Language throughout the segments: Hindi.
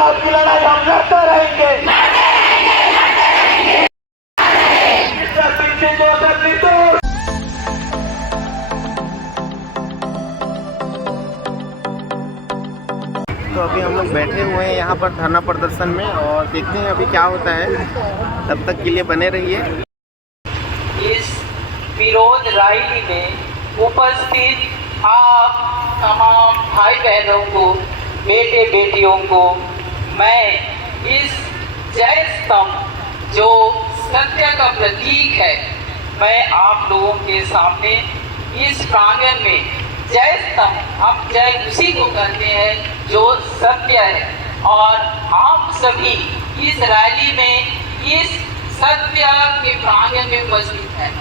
इंसाफ की लड़ाई हम लड़ते रहेंगे। पीछे जो तकलीफ तो अभी हम लोग बैठे हुए हैं यहाँ पर धरना प्रदर्शन में और देखते हैं अभी क्या होता है। तब तक के लिए बने रहिए। इस विरोध रैली में उपस्थित आप तमाम भाई बहनों को, बेटे बेटियों को मैं इस जय स्तंभ जो सत्य का प्रतीक है, मैं आप लोगों के सामने इस प्रांगण में जय स्तंभ, हम जय उसी को कहते हैं जो सत्य है, और आप सभी इस रैली में इस सत्य के प्रांगण में उपस्थित हैं।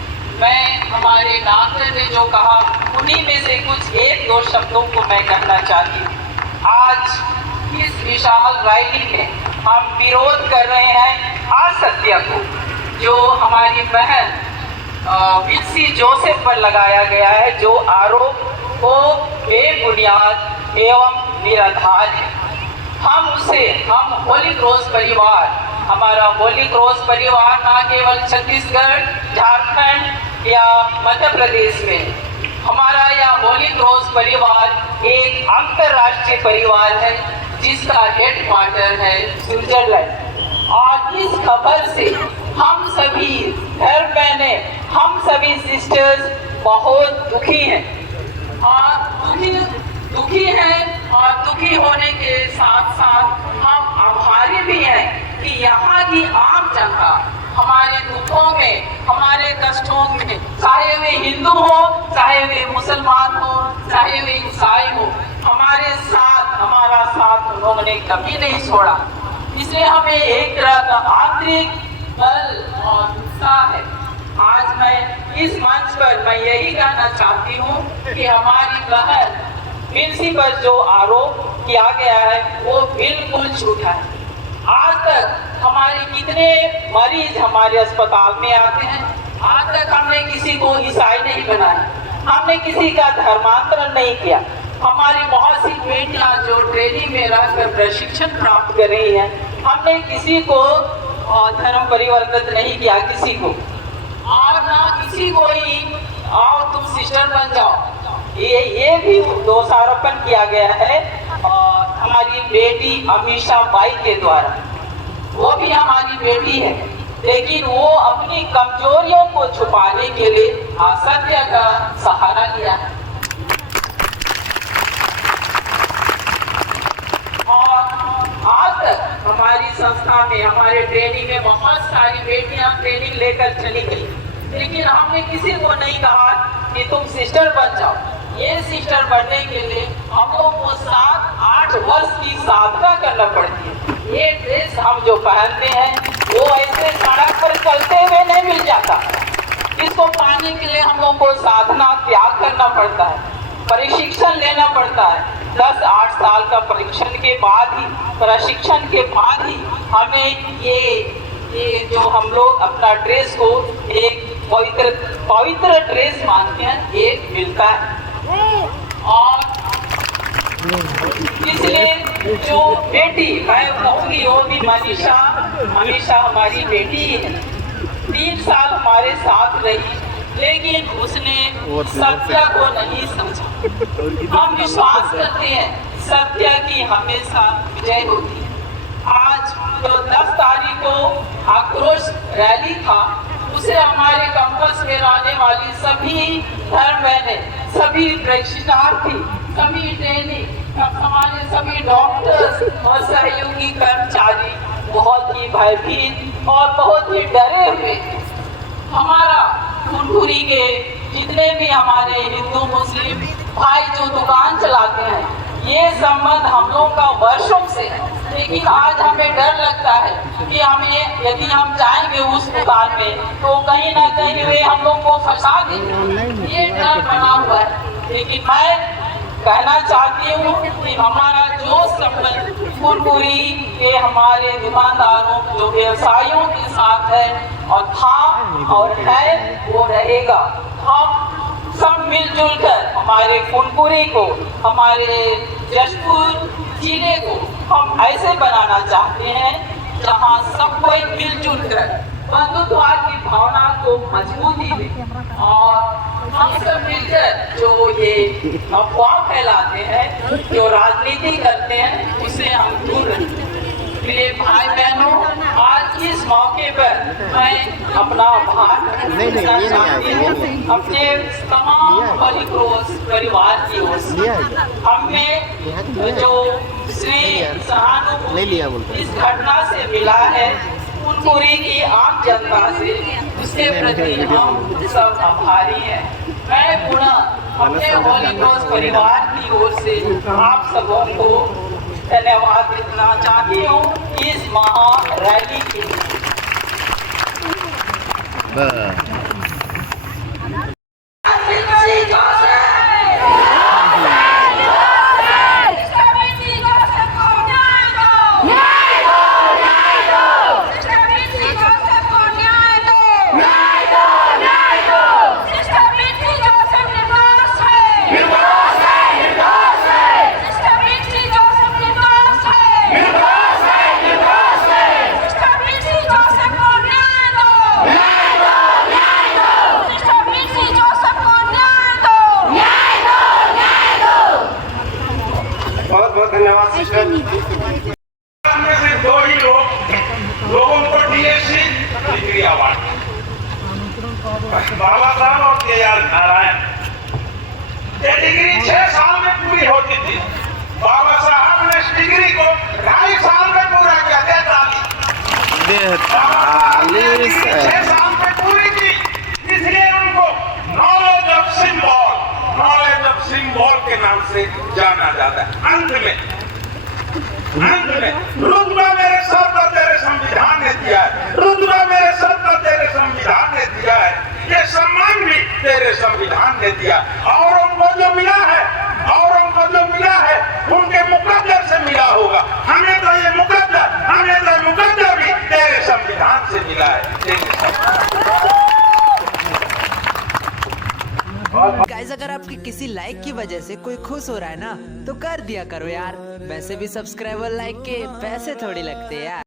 मैं हमारे डॉक्टर ने जो कहा उन्हीं में से कुछ एक दो शब्दों को मैं कहना चाहती हूँ। आज इस विशाल रैली में हम विरोध कर रहे हैं असत्य को, जो हमारी बहन वित्सी जोसेफ पर लगाया गया है, जो आरोप वो बेबुनियाद एवं निराधार है। हम होली क्रॉस परिवार, हमारा होली क्रॉस परिवार न केवल छत्तीसगढ़, झारखंड या मध्य प्रदेश में, हमारा यह होली क्रॉस परिवार एक अंतर्राष्ट्रीय परिवार है जिसका हेडक्वार्टर है स्विट्जरलैंड। और इस खबर से हम सभी धर्म बहनें, हम सभी सिस्टर्स बहुत दुखी हैं और दुखी हैं, और दुखी होने के साथ साथ हम आभारी भी हैं कि यहाँ की आम जनता हमारे दुखों में, हमारे कष्टों में, चाहे वे हिंदू हो, चाहे वे मुसलमान हो, चाहे वे ईसाई हो, हमारे साथ, हमारा साथ उन्होंने कभी नहीं छोड़ा। इसलिए हमें एक तरह का आंतरिक बल और उत्साह है। आज मैं इस मंच पर मैं यही कहना चाहती हूँ कि हमारी बहन वित्सी पर जो आरोप किया गया है वो बिल्कुल झूठा है। आज तक हमारे कितने मरीज हमारे अस्पताल में आते हैं, आज तक हमने किसी को ईसाई नहीं बनाया, हमने किसी का धर्मांतरण नहीं किया। हमारी बहुत सी बेटियां जो ट्रेनिंग में रहकर प्रशिक्षण प्राप्त कर रही हैं, हमने किसी को धर्म परिवर्तित नहीं किया, किसी को, और ना किसी को ही आओ तुम सिस्टर बन जाओ, ये भी दोषारोपण किया गया है हमारी बेटी अमीषा बाई के द्वारा। वो भी हमारी बेटी है, लेकिन वो अपनी कमजोरियों को छुपाने के लिए असत्य का सहारा लिया है। और आज तक हमारी संस्था में, हमारे ट्रेनिंग में बहुत सारी बेटियां ट्रेनिंग लेकर चली गई, लेकिन हमने किसी को नहीं कहा कि तुम सिस्टर बन जाओ। ये सिस्टर बनने के लिए हम लोग को 7-8 वर्ष की साधना करना पड़ती है। ये ड्रेस हम जो पहनते हैं वो ऐसे सड़क पर चलते हुए नहीं मिल जाता। इसको पाने के लिए हम लोग को साधना त्याग करना पड़ता है, प्रशिक्षण लेना पड़ता है। 10-8 साल का प्रशिक्षण के बाद ही हमें ये जो हम लोग अपना ड्रेस को एक पवित्र ड्रेस मानते हैं, ये मिलता है। और इसलिए जो बेटी मैं कहूँगी वो भी मनीषा हमारी बेटी है। 3 साल हमारे साथ रही, लेकिन उसने सत्य को नहीं समझा। हम विश्वास करते हैं सत्य की हमेशा विजय होती है। आज तो 10 तारीख को आक्रोश रैली था, उसे हमारे कैंपस में रहने वाली सभी धर्म बहनें, सभी प्रशिक्षणार्थी, सभी ट्रेनिंग, हमारे सभी डॉक्टर्स और सहयोगी कर्मचारी बहुत ही भयभीत और बहुत ही डरे हुए। हमारा फुलपुरी के जितने भी हमारे हिंदू मुस्लिम भाई जो दुकान चलाते हैं, ये संबंध हम लोग का वर्षों से है, लेकिन आज हमें डर लगता है कि हमें यदि हम जाएंगे उस दुकान में तो कहीं ना कहीं वे हम लोग को फंसा देंगे, ये डर बना हुआ है। लेकिन मैं कहना चाहती हूँ कि हमारा जो संबंध फुलपुरी के हमारे दुकानदारों, जो व्यवसायियों के साथ है और था और है, वो रहेगा। हम सब मिलजुल कर हमारे फुलपुरी को, हमारे जशपुर जिले को हम ऐसे बनाना चाहते हैं जहां सब कोई मिलजुल कर बंधुत्व की भावना को मजबूती दे और हम सब मिलकर जो ये अफवाह फैलाते हैं, जो राजनीति करते हैं, उसे हम दूर रखें। मेरे भाई बहनों, आज इस मौके पर मैं अपना आभार देना चाहती हूँ अपने तमाम परिवार की ओर से। हमें जो श्री सहानुभूति इस घटना से मिला है, पूरी की आम जनता से, उसके प्रति हम सब आभारी हैं। मैं पुनः अपने होली क्रॉस परिवार की ओर से आप सबों को धन्यवाद देना चाहती हूँ इस महा रैली के लिए। बहुत बहुत धन्यवाद सिस्टर। में से 2 ही लोगों को डीएससी डिग्री अवार्ड, बाबा साहब और के.आर. नारायण। ये डिग्री 6 साल में पूरी होती थी, बाबा साहब ने इस डिग्री को 2.5 साल में पूरा किया। 43 6 साल में पूरी की, इसलिए उनको नॉलेज ऑफ सिंबल के नाम से जाना जाता है। अंत में रुतबा मेरे सर पर तेरे संविधान ने दिया है, रुतबा मेरे सर पर तेरे संविधान ने दिया है, ये सम्मान भी तेरे संविधान ने दिया। और उनको जो मिला है, उनके मुकद्दर से मिला होगा। हमें तो ये मुकद्दर भी तेरे संविधान से मिला है। गाइस, अगर आपके किसी लाइक की वजह से कोई खुश हो रहा है ना, तो कर दिया करो यार। वैसे भी सब्सक्राइबर लाइक के पैसे थोड़ी लगते यार।